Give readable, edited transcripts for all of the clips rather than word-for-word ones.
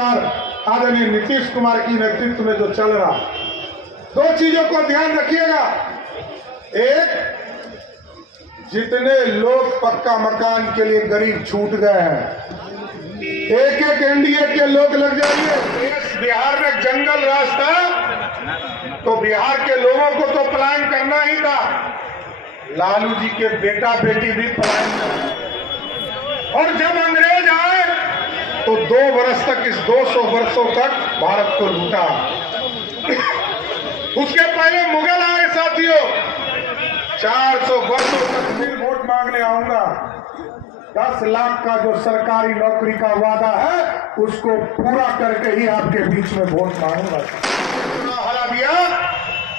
सरकार आदरणीय नीतीश कुमार की नेतृत्व में जो चल रहा, दो चीजों को ध्यान रखिएगा। एक, जितने लोग पक्का मकान के लिए गरीब छूट गए हैं, एक एक एनडीए के लोग लग जाएंगे। बिहार में जंगल रास्ता, तो बिहार के लोगों को तो पलायन करना ही था। लालू जी के बेटा बेटी भी पलायन कर, और जब अंग्रेज आए तो 2 वर्ष तक, इस 200 वर्षों तक भारत को लूटा। उसके पहले मुगल आए साथियों, 400 वर्षों तक फिर वोट मांगने आऊंगा। 10 लाख का जो सरकारी नौकरी का वादा है उसको पूरा करके ही आपके बीच में वोट मांगूंगा। हरा दिया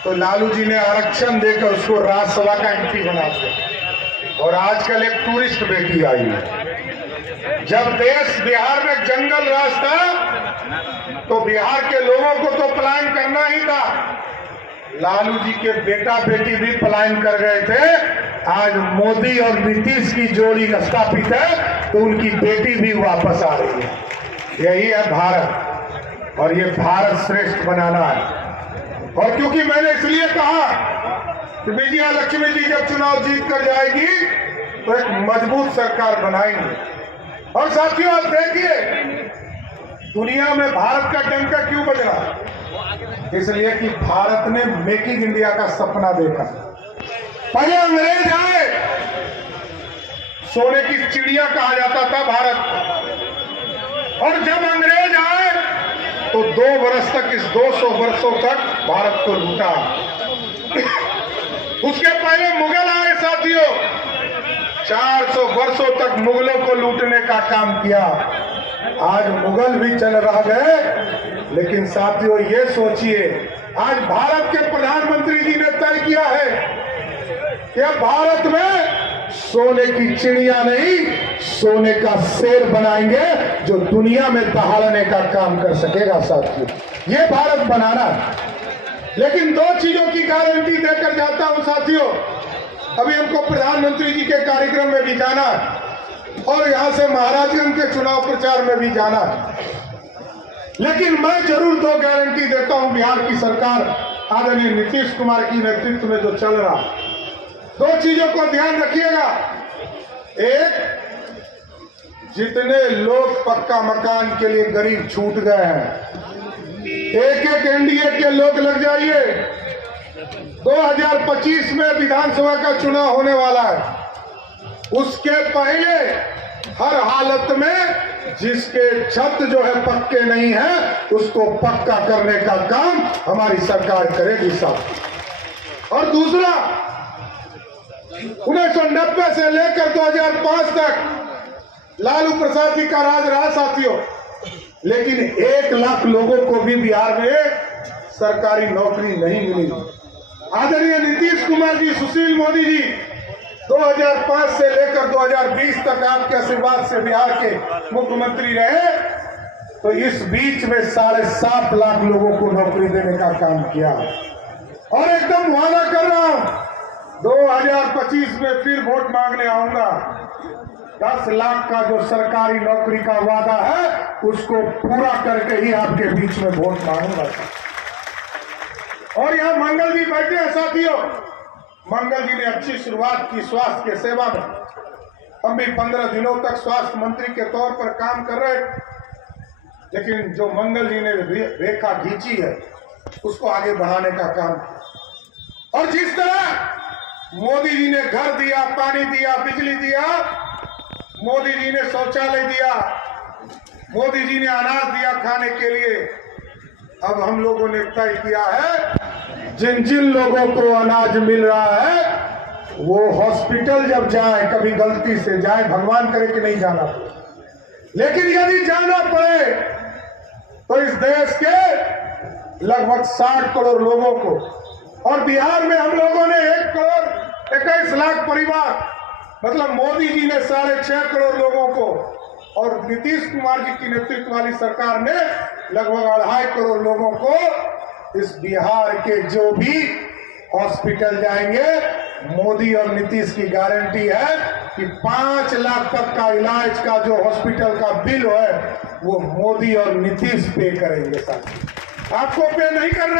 तो लालू जी ने आरक्षण देकर उसको राज्यसभा का एमपी बना दिया। और आजकल एक टूरिस्ट बेटी आई है। जब देश बिहार में जंगल रास्ता, तो बिहार के लोगों को तो पलायन करना ही था। लालू जी के बेटा बेटी भी पलायन कर गए थे। आज मोदी और नीतीश की जोड़ी स्थापित है तो उनकी बेटी भी वापस आ रही है। यही है भारत, और ये भारत श्रेष्ठ बनाना है। और क्योंकि मैंने इसलिए कहा कि विजया लक्ष्मी जी जब चुनाव जीत कर जाएगी तो एक मजबूत सरकार बनाएंगे। और साथियों, आप देखिए दुनिया में भारत का डंका क्यों बज रहा है? इसलिए कि भारत ने मेक इन इंडिया का सपना देखा। पहले अंग्रेज आए, सोने की चिड़िया कहा जाता था भारत, और जब अंग्रेज आए तो 2 वर्ष तक, इस 200 वर्षों तक भारत को लूटा। उसके पहले मुगल आए साथियों, 400 वर्षों तक मुगलों को लूटने का काम किया। आज मुगल भी चल रह गए, लेकिन साथियों ये सोचिए, आज भारत के प्रधानमंत्री जी ने तय किया है कि भारत में सोने की चिड़िया नहीं, सोने का शेर बनाएंगे जो दुनिया में दहाड़ने का काम कर सकेगा। साथियों, ये भारत बनाना है। लेकिन 2 चीजों की गारंटी देकर जाता हूं साथियों। अभी हमको प्रधानमंत्री जी के कार्यक्रम में भी जाना है और यहां से महाराजगंज के चुनाव प्रचार में भी जाना है। लेकिन मैं जरूर 2 गारंटी देता हूं बिहार की सरकार आदरणीय नीतीश कुमार की नेतृत्व में जो चल रहा, 2 चीजों को ध्यान रखिएगा। एक, जितने लोग पक्का मकान के लिए गरीब छूट गए हैं, एक एक एनडीए के लोग लग जाइए। 2025 में विधानसभा का चुनाव होने वाला है। उसके पहले हर हालत में जिसके छत जो है पक्के नहीं है उसको पक्का करने का काम हमारी सरकार करेगी साहब। और दूसरा, 1990 से लेकर 2005 तक लालू प्रसाद जी का राज रहा साथियों, लेकिन 1 लाख लोगों को भी बिहार में सरकारी नौकरी नहीं मिली। आदरणीय नीतीश कुमार जी, सुशील मोदी जी 2005 से लेकर 2020 तक आपके आशीर्वाद से बिहार के मुख्यमंत्री रहे, तो इस बीच में 7.5 लाख लोगों को नौकरी देने का काम किया। और एकदम वादा कर रहा हूं, 2025 में फिर वोट मांगने आऊंगा। 10 लाख का जो सरकारी नौकरी का वादा है उसको पूरा करके ही आपके बीच में वोट मांगूंगा। और यहाँ मंगल जी बैठे हैं साथियों। मंगल जी ने अच्छी शुरुआत की स्वास्थ्य के सेवा में। हम भी 15 दिनों तक स्वास्थ्य मंत्री के तौर पर काम कर रहे, लेकिन जो मंगल जी ने रेखा खींची है उसको आगे बढ़ाने का काम। और जिस तरह मोदी जी ने घर दिया, पानी दिया, बिजली दिया, मोदी जी ने शौचालय दिया, मोदी जी ने अनाज दिया खाने के लिए, अब हम लोगों ने तय किया है जिन जिन लोगों को अनाज मिल रहा है वो हॉस्पिटल जब जाए, कभी गलती से जाए, भगवान करे कि नहीं जाना, लेकिन यदि जाना पड़े तो इस देश के लगभग 60 करोड़ लोगों को, और बिहार में हम लोगों ने 1 करोड़ 21 लाख परिवार, मतलब मोदी जी ने 6.5 करोड़ लोगों को, और नीतीश कुमार जी की नेतृत्व वाली सरकार ने लगभग 2.5 करोड़ लोगों को इस बिहार के जो भी हॉस्पिटल जाएंगे, मोदी और नीतीश की गारंटी है कि 5 लाख तक का इलाज का जो हॉस्पिटल का बिल है वो मोदी और नीतीश पे करेंगे साथी। आपको पे नहीं करना।